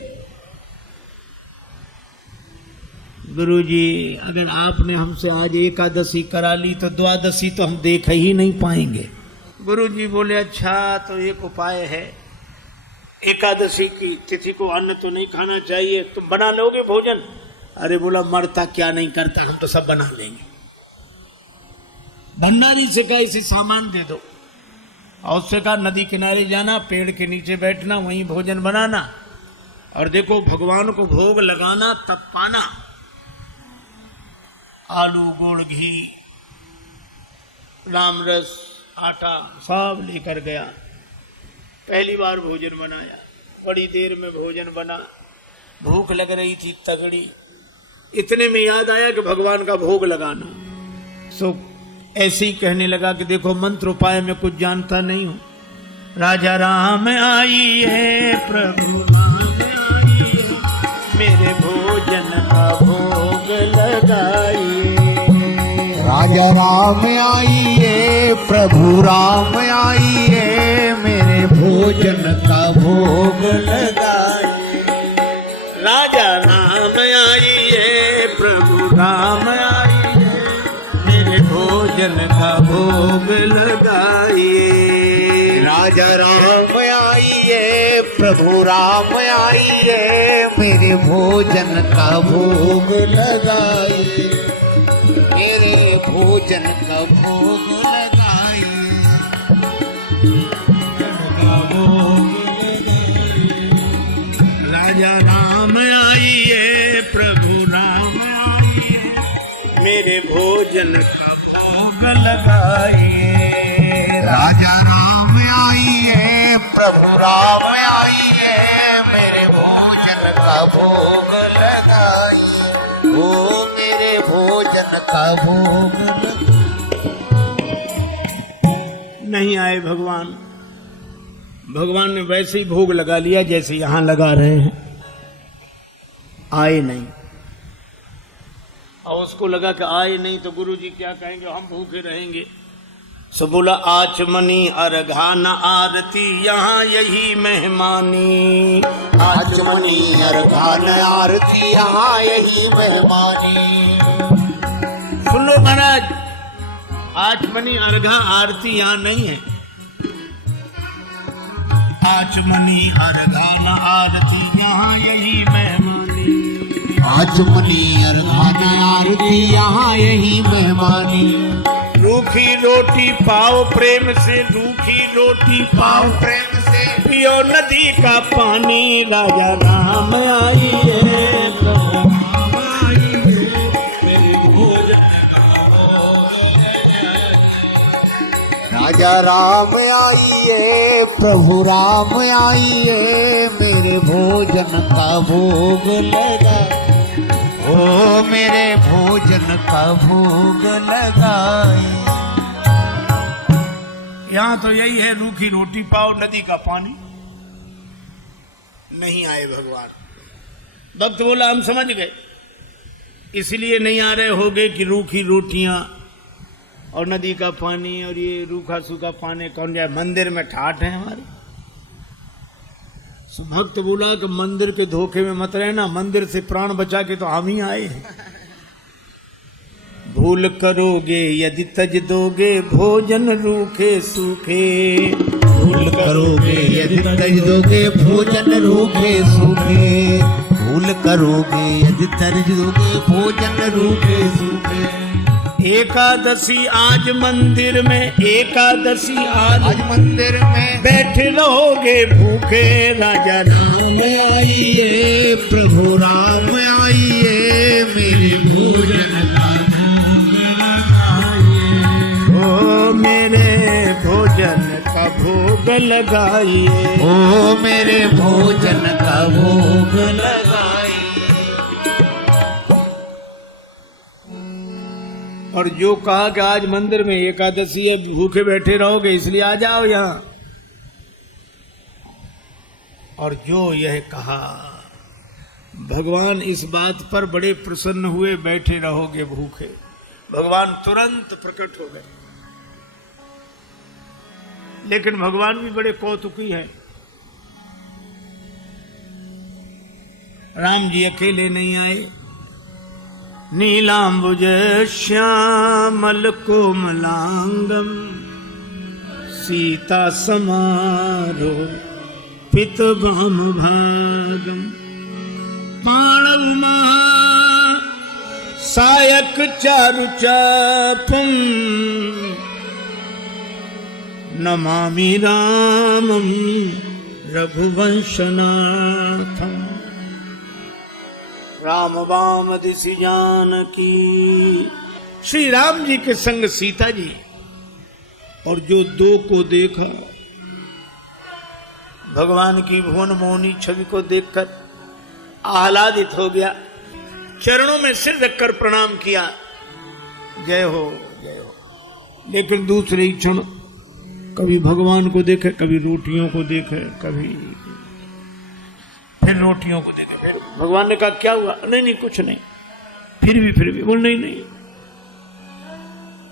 गुरुजी अगर आपने हमसे आज एकादशी करा ली तो द्वादशी तो हम देख ही नहीं पाएंगे। गुरुजी बोले अच्छा, तो एक उपाय है, एकादशी की तिथि को अन्न तो नहीं खाना चाहिए, तुम बना लोगे भोजन? अरे बोला मरता क्या नहीं करता, हम तो सब बना लेंगे। भंडारी से कहा इसे सामान दे दो, और उससे कहा नदी किनारे जाना, पेड़ के नीचे बैठना, वहीं भोजन बनाना, और देखो भगवान को भोग लगाना तब पाना। आलू, गुड़, घी, राम रस, आटा सब लेकर गया। पहली बार भोजन बनाया, बड़ी देर में भोजन बना, भूख लग रही थी तगड़ी। इतने में याद आया कि भगवान का भोग लगाना। सो ऐसे ही कहने लगा कि देखो मंत्र उपाय में कुछ जानता नहीं हूं। राजा राम आइए, प्रभु मेरे भोजन का भोग लगाइए। राजा राम आइए, प्रभु राम आइए, मेरे भोजन का भोग लगाइए। राजा राम आइए, प्रभु राम आइए, मेरे भोजन का भोग लगाइए। राजा राम आइए, प्रभु राम आइए, मेरे भोजन का भोग लगाइए। मेरे भोजन का भोग लगाइए। राजा राम आइए, प्रभु राम आइए, मेरे भोजन का भोग लगाइए। राजा राम आइए, प्रभु राम आइए, मेरे भोजन का भोग लगाइए। ओ मेरे भोजन का भोग नहीं आए भगवान। भगवान ने वैसे ही भोग लगा लिया जैसे यहां लगा रहे हैं, आए नहीं। और उसको लगा कि आए नहीं तो गुरुजी क्या कहेंगे, हम भूखे रहेंगे। सो बोला आचमनी अर्घा न आरती यहाँ यही मेहमानी, आचमनी अर्घा न आरती यहाँ यही मेहमानी। सुन लो महाराज, आचमनी अर्घा आरती यहाँ नहीं है। आचमनी अर्घा न आरती यहाँ यही मेहमानी, आचमनी अर्घा न आरती यहाँ यही मेहमानी। रूखी रोटी पाओ प्रेम से, रूखी रोटी पाओ प्रेम से पियो नदी का पानी, राजा राम आइए प्रभु राम आइए, मेरे भोजन राजा राम आइए, प्रभु राम आइए, मेरे भोजन का भोग लगा, ओ मेरे भोजन का भोग लगाए। यहाँ तो यही है, रूखी रोटी पाओ नदी का पानी। नहीं आए भगवान। भक्त बोला हम समझ गए, इसलिए नहीं आ रहे होगे कि रूखी रोटियां और नदी का पानी और ये रूखा सूखा पानी कौन जाए, मंदिर में ठाठ है हमारे। भक्त बोला कि मंदिर के धोखे में मत रहना, मंदिर से प्राण बचा के तो हम ही आए हैं। भूल करोगे यदि तज दोगे भोजन रूखे सूखे, भूल करोगे यदि तज दोगे भोजन रूखे सूखे, भूल करोगे यदि तज दोगे भोजन रूखे सूखे। एकादशी आज मंदिर में, एकादशी आज मंदिर में बैठे रहोगे भूखे, राजा राम आइए, प्रभु राम आइए, मेरे भोजन का भोग लगाइए, ओ मेरे भोजन का भोग लगाइए, ओ मेरे भोजन का भोग लगाइए। और जो कहा कि आज मंदिर में एकादशी है भूखे बैठे रहोगे इसलिए आ जाओ यहाँ, और जो यह कहा भगवान इस बात पर बड़े प्रसन्न हुए, बैठे रहोगे भूखे, भगवान तुरंत प्रकट हो गए। लेकिन भगवान भी बड़े कौतुकी हैं। राम जी अकेले नहीं आए, नीलांबुज श्यामल कोमलांगम सीता समारो पित भाम भागम, पाणव महा सायक चारु चापम, नमामि रामम रघुवंशनाथम। राम वाम दिशि जानकी, श्री राम जी के संग सीता जी, और जो दो को देखा भगवान की भुवन मोहनी छवि को देखकर आह्लादित हो गया, चरणों में सिर रखकर प्रणाम किया, जय हो जय हो। लेकिन दूसरे ही क्षण कभी भगवान को देखे, कभी रोटियों को देखे, कभी फिर रोटियों को देखे। फिर भगवान ने कहा क्या हुआ? नहीं नहीं कुछ नहीं। फिर भी बोल नहीं नहीं,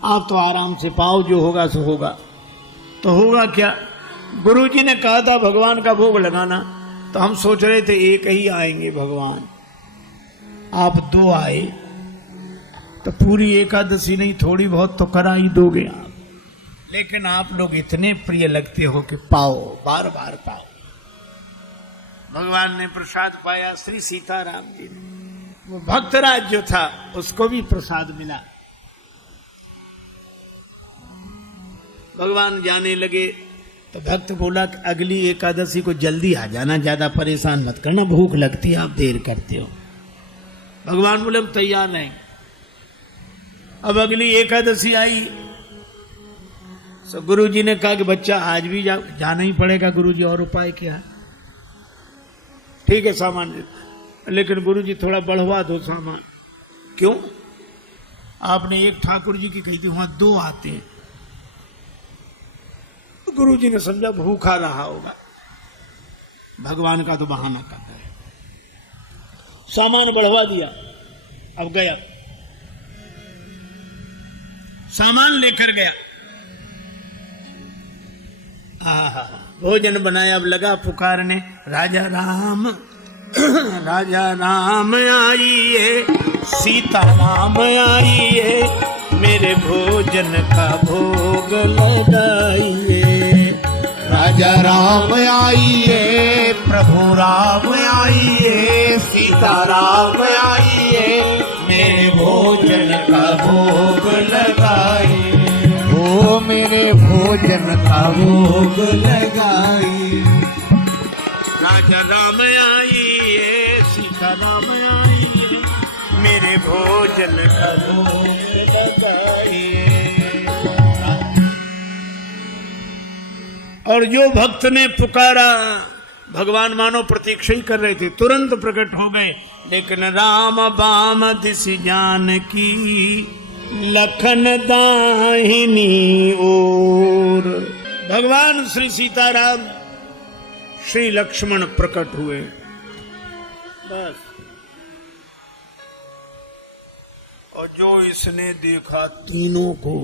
आप तो आराम से पाओ, जो होगा सो होगा। तो होगा क्या? गुरुजी ने कहा था भगवान का भोग लगाना, तो हम सोच रहे थे एक ही आएंगे भगवान, आप दो आए तो पूरी एकादशी नहीं थोड़ी बहुत तो करा ही दोगे आप। लेकिन आप लोग इतने प्रिय लगते हो कि पाओ, बार बार पाओ। भगवान ने प्रसाद पाया, श्री सीताराम जी ने। वो भक्तराज जो था उसको भी प्रसाद मिला। भगवान जाने लगे तो भक्त बोला कि अगली एकादशी को जल्दी आ जाना, ज्यादा परेशान मत करना, भूख लगती है, आप देर करते हो। भगवान बोले हम तैयार नहीं। अब अगली एकादशी आई तो गुरुजी ने कहा कि बच्चा आज भी जाना ही पड़ेगा गुरुजी, और उपाय क्या है? ठीक है सामान, लेकिन गुरुजी थोड़ा बढ़वा दो सामान। क्यों? आपने एक ठाकुर जी की कही थी, वहां दो आते हैं। गुरुजी ने समझा भूखा रहा होगा, भगवान का तो बहाना करता है, सामान बढ़वा दिया। अब गया सामान लेकर गया। भोजन बनाया, अब लगा पुकारने, राजा राम राजा राम आइए, सीता राम आइए, मेरे भोजन का भोग लगाइए। राजा राम आइए, प्रभु राम आइए, सीता राम आइए, मेरे भोजन का भोग लगाइए। ओ मेरे भोजन का भोग लगाइए। राजा राम आइए, सीता राम आइए, मेरे भोजन का भोग लगाइए। और जो भक्त ने पुकारा, भगवान मानो प्रतीक्षा ही कर रहे थे, तुरंत प्रकट हो गए। लेकिन राम बाम दिसि जानकी, लखन दाहिनी ओर। भगवान श्री सीताराम श्री लक्ष्मण प्रकट हुए। बस, और जो इसने देखा तीनों को,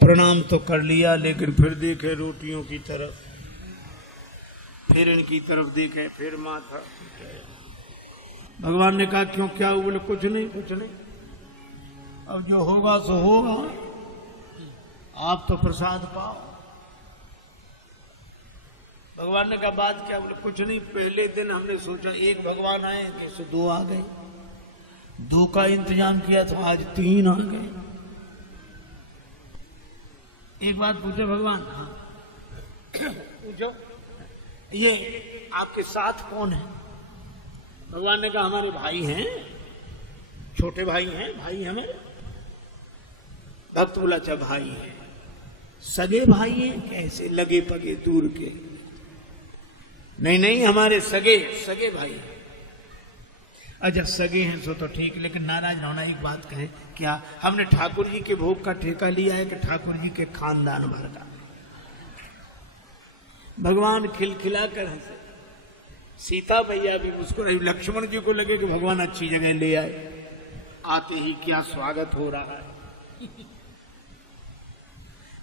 प्रणाम तो कर लिया, लेकिन फिर देखे रोटियों की तरफ, फिर इनकी तरफ देखे, फिर माथा। भगवान ने कहा क्यों, क्या हुआ? बोले कुछ नहीं, कुछ नहीं, अब जो होगा सो होगा, आप तो प्रसाद पाओ। भगवान ने कहा बात क्या? बोले कुछ नहीं, पहले दिन हमने सोचा एक भगवान आएंगे, सो दो आ गए, दो का इंतजाम किया तो आज तीन आ गए। एक बात पूछो भगवान, पूछो, ये आपके साथ कौन है? भगवान ने कहा हमारे भाई हैं, छोटे भाई हैं, भाई हमें। भक्त बोला अच्छा भाई है, सगे भाई हैं? कैसे? लगे पगे दूर के? नहीं नहीं, हमारे सगे सगे भाई हैं। अच्छा सगे हैं सो तो ठीक, लेकिन नाराज होना, एक बात कहें, क्या हमने ठाकुर जी के भोग का ठेका लिया है कि ठाकुर जी के खानदान भर का? भगवान खिलखिला कर हंसे, सीता भैया भी मुस्कुराई, लक्ष्मण जी को लगे कि भगवान अच्छी जगह ले आए, आते ही क्या स्वागत हो रहा है।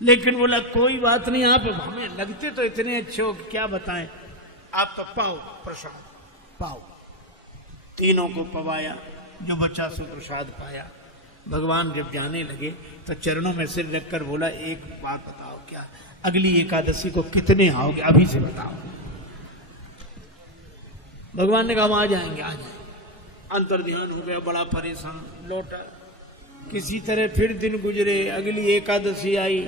लेकिन बोला कोई बात नहीं, आप हमें लगते तो इतने अच्छे हो कि क्या बताएं, आप तो पाओ प्रसाद पाओ। तीनों को पवाया, जो बच्चा सो प्रसाद पाया। भगवान जब जाने लगे तो चरणों में सिर रखकर बोला एक बात बताओ, क्या अगली एकादशी को कितने आओगे? अभी से बताओ। भगवान ने कहा हम आ जाएंगे, आ जाएंगे। अंतर्ध्यान हो गया, बड़ा परेशान लौटा। किसी तरह फिर दिन गुजरे, अगली एकादशी आई।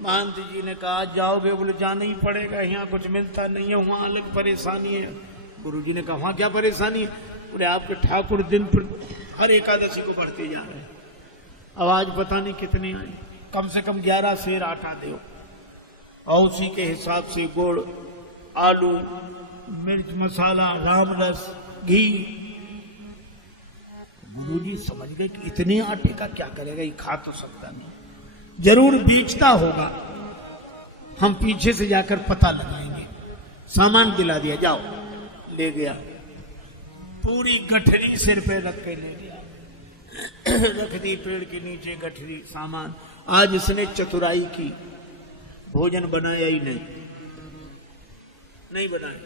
महंत जी ने कहा आज जाओगे? बोले जाना ही पड़ेगा, यहाँ कुछ मिलता नहीं है, वहाँ अलग परेशानी है। गुरु जी ने कहा वहाँ क्या परेशानी है? बोले आपके ठाकुर दिन पर हर एकादशी को बढ़ते जा रहे हैं, अब आज पता नहीं कितने आए, कम से कम 11 सेर आटा दो, और उसी के हिसाब से गुड़, आलू, मिर्च मसाला, राम रस, घी। गुरुजी समझ गए कि इतने आटे का क्या करेगा, ये खा तो सकता नहीं, जरूर बेचता होगा, हम पीछे से जाकर पता लगाएंगे। सामान दिला दिया, जाओ। ले गया, पूरी गठरी सिर पे रख के ले गया, रख दी पेड़ के नीचे गठरी, सामान। आज इसने चतुराई की, भोजन बनाया ही नहीं बनाया।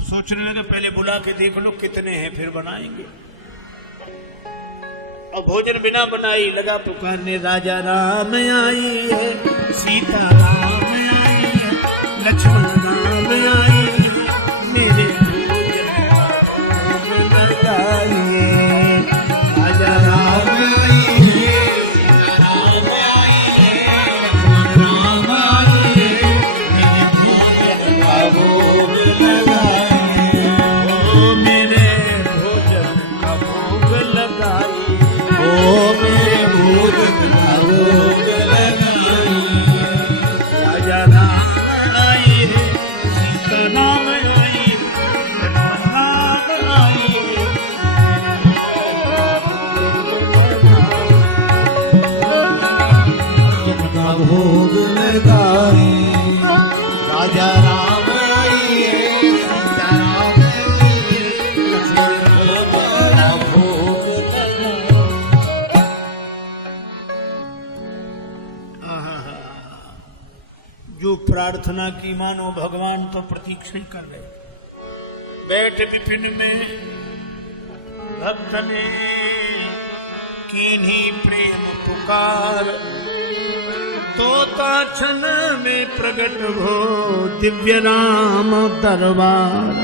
सोचने लगे पहले बुला के देख लो कितने हैं, फिर बनाएंगे। और भोजन बिना बनाई लगा पुकारने, राजा राम आई है, सीता राम आई है, लक्ष्मण राम आई है, मेरे भोजन लगाइए। राजा राम आई है, सीता राम आई है, लक्ष्मण राम आई है, मेरे भोजन का भोग लगाइए। ओ मेरे भोजन का भोग लगाइए, ओ मेरे भोजन का भोग लगाइए। राजा राम आई है, सीता राम आई है, लक्ष्मण राम आई है, का भोग लगाए। राजा राम आई है, सीता राम आई है, लक्ष्मण का भोग लगाए। जो प्रार्थना की मानो भगवान तो प्रतीक्षा ही कर रहे। बैठ विपिन में भक्त ने कीन्ही प्रेम पुकार, तोता क्षण में प्रगट हो दिव्य राम दरबार।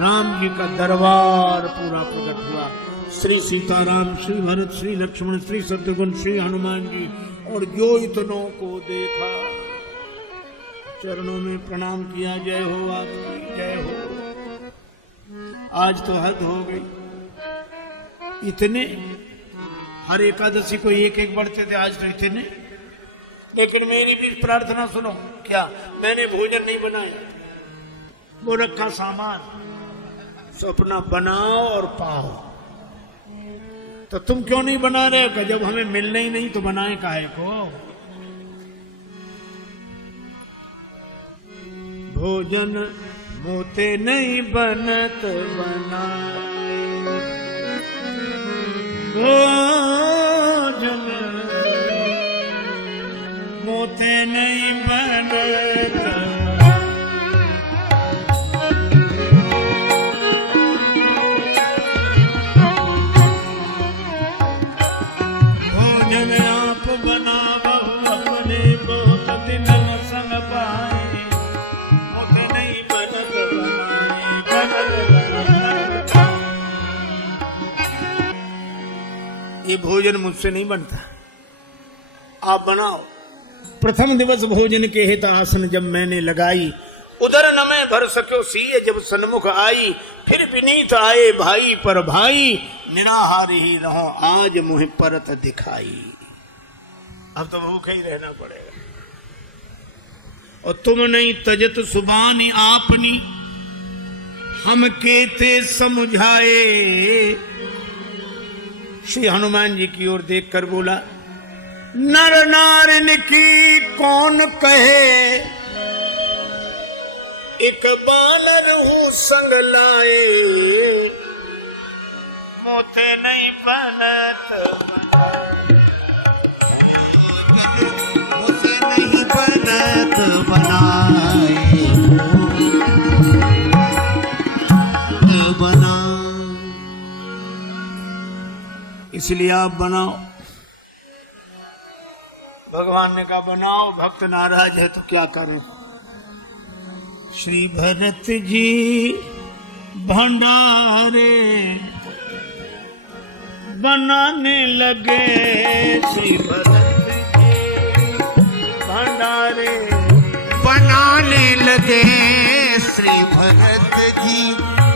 राम जी का दरबार पूरा प्रकट हुआ। श्री सीताराम, श्री भरत, श्री लक्ष्मण, श्री शत्रुघ्न, श्री हनुमान जी और जो इतनों को देखा चरणों में प्रणाम किया। जय हो आपकी, जय हो। आज तो हद हो गई। इतने हर एकादशी को एक एक बढ़ते थे, आज तो इतने। लेकिन मेरी भी प्रार्थना सुनो। क्या? मैंने भोजन नहीं बनाया, वो रखा सामान, सो अपना बनाओ और पाओ। तो तुम क्यों नहीं बना रहे हो? जब हमें मिलना ही नहीं तो बनाए काहे को? भोजन मोते नहीं बनत बना, भोजन मोते नहीं बनत। भोजन आप बनावो अपने बहुत दिन न संग पाए, मोते नहीं बनत बनाए। ये भोजन मुझसे नहीं बनता, आप बनाओ। प्रथम दिवस भोजन के हित आसन जब मैंने लगाई, उधर न मैं भर सक्यो सीए जब सन्मुख आई। फिर विनीत आए भाई पर भाई, निराहार ही रहो आज मुझे परत दिखाई। अब तो भूखे ही रहना पड़ेगा। और तुम नहीं तजत सुबानी आपनी, हम केते समझाए। श्री हनुमान जी की ओर देखकर बोला, नर नारिन की कौन कहे, एक बानर हूँ संग लाए। मोते नहीं बनत मुझसे नहीं बनत बनाए, बना। इसलिए आप बनाओ। भगवान ने कहा बनाओ, भक्त नाराज है तो क्या करें। श्री भरत जी भंडारे बनाने लगे, श्री भरत जी भंडारे बनाने लगे, श्री भरत जी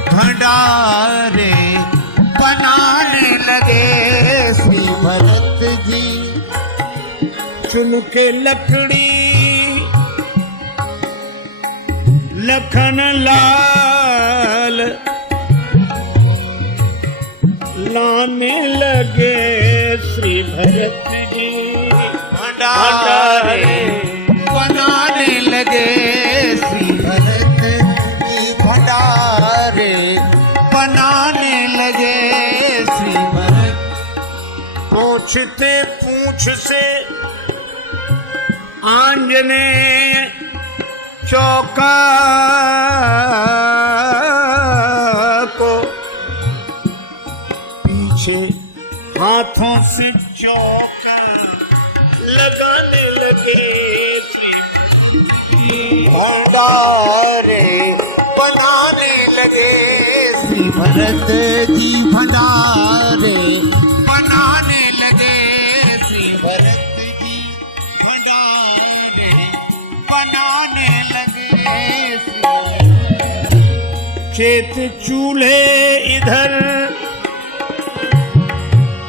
भंडारे बनाने लगे, श्री भरत जी। चुन के लकड़ी लखन लाल लाने लगे, श्री भरत जी भंडारे बनाने लगे, श्री भरत जी भंडारे बनाने लगे, श्री भरत। पूछते पूछ से आंजनेय चौका को, पीछे हाथों से चौका लगाने लगे, भंडारे बनाने लगे, श्री भरत जी भंडारे बनाने लगे, श्री भरत जी भंडारे बनाने लगे, खेत चूल्हे इधर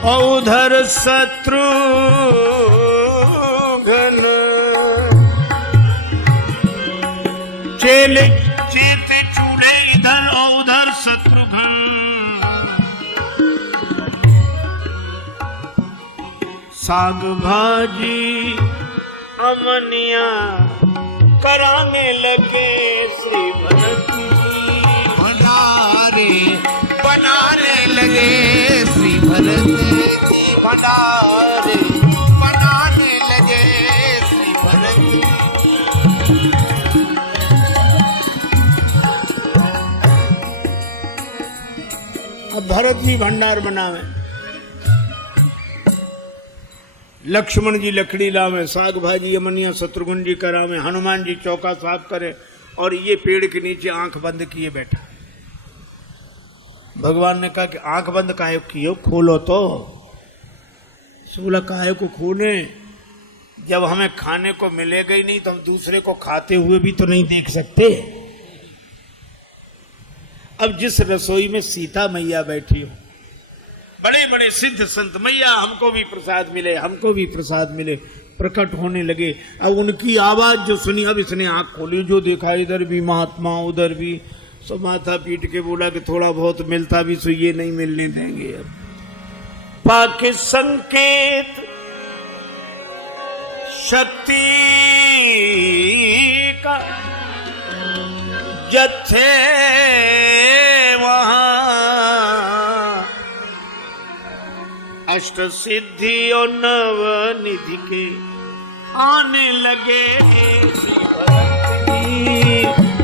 और उधर शत्रुघ्न, चेत चूल्हे इधर और उधर शत्रुघ्न। साग भाजी अमनिया कराने लगे, श्री भरत जी भंडारे बनाने लगे, श्री भरत जी भंडारे बनाने लगे, श्री भरत भरत जी भंडार बनावे, लक्ष्मण जी लकड़ी लावे, साग भाजी यमनिया शत्रुघ्न जी करावे, हनुमान जी चौका साफ करे, और ये पेड़ के नीचे आंख बंद किए बैठा। भगवान ने कहा कि आंख बंद काहे किए, खोलो तो। बोला काहे को खोले, जब हमें खाने को मिलेगा ही नहीं तो हम दूसरे को खाते हुए भी तो नहीं देख सकते। अब जिस रसोई में सीता मैया बैठी हो, बड़े बड़े सिद्ध संत, मैया हमको भी प्रसाद मिले, हमको भी प्रसाद मिले, प्रकट होने लगे। अब उनकी आवाज जो सुनी, अब इसने आंख खोली, जो देखा इधर भी महात्मा उधर भी, सब माथा पीट के बोला कि थोड़ा बहुत मिलता भी सो ये नहीं मिलने देंगे। अब पाके संकेत शक्ति का जथे वहां अष्ट सिद्धि और नव निधि के आने लगे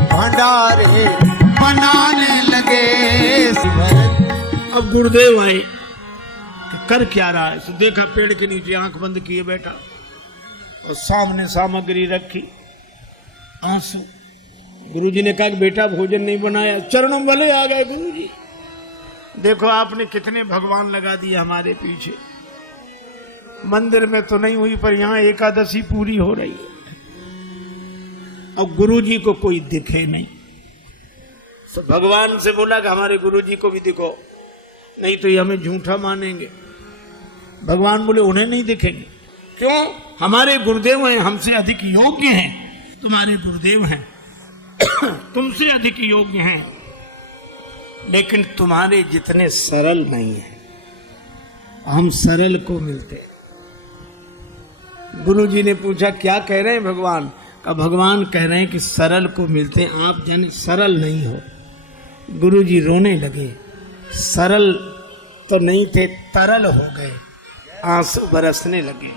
भंडारे बनाने लगे। अब गुरुदेव आए, कर क्या रहा है? देखा पेड़ के नीचे आंख बंद किए बैठा और सामने सामग्री रखी, आंसू। गुरुजी ने कहा कि बेटा भोजन नहीं बनाया, चरणों वाले आ गए गुरुजी। देखो आपने कितने भगवान लगा दिए हमारे पीछे, मंदिर में तो नहीं हुई पर यहाँ एकादशी पूरी हो रही है। अब गुरुजी को कोई दिखे नहीं, तो भगवान से बोला कि हमारे गुरुजी को भी दिखो, नहीं तो ये हमें झूठा मानेंगे। भगवान बोले उन्हें नहीं दिखेंगे, क्यों? हमारे गुरुदेव हैं, हमसे अधिक योग्य हैं। तुम्हारे गुरुदेव हैं, तुमसे अधिक योग्य हैं, लेकिन तुम्हारे जितने सरल नहीं है। हम सरल को मिलते। गुरुजी ने पूछा क्या कह रहे हैं भगवान? का भगवान कह रहे हैं कि सरल को मिलते, आप जन सरल नहीं हो। गुरुजी रोने लगे, सरल तो नहीं थे, तरल हो गए, आंसू बरसने लगे।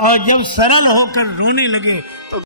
और जब सरल होकर रोने लगे तो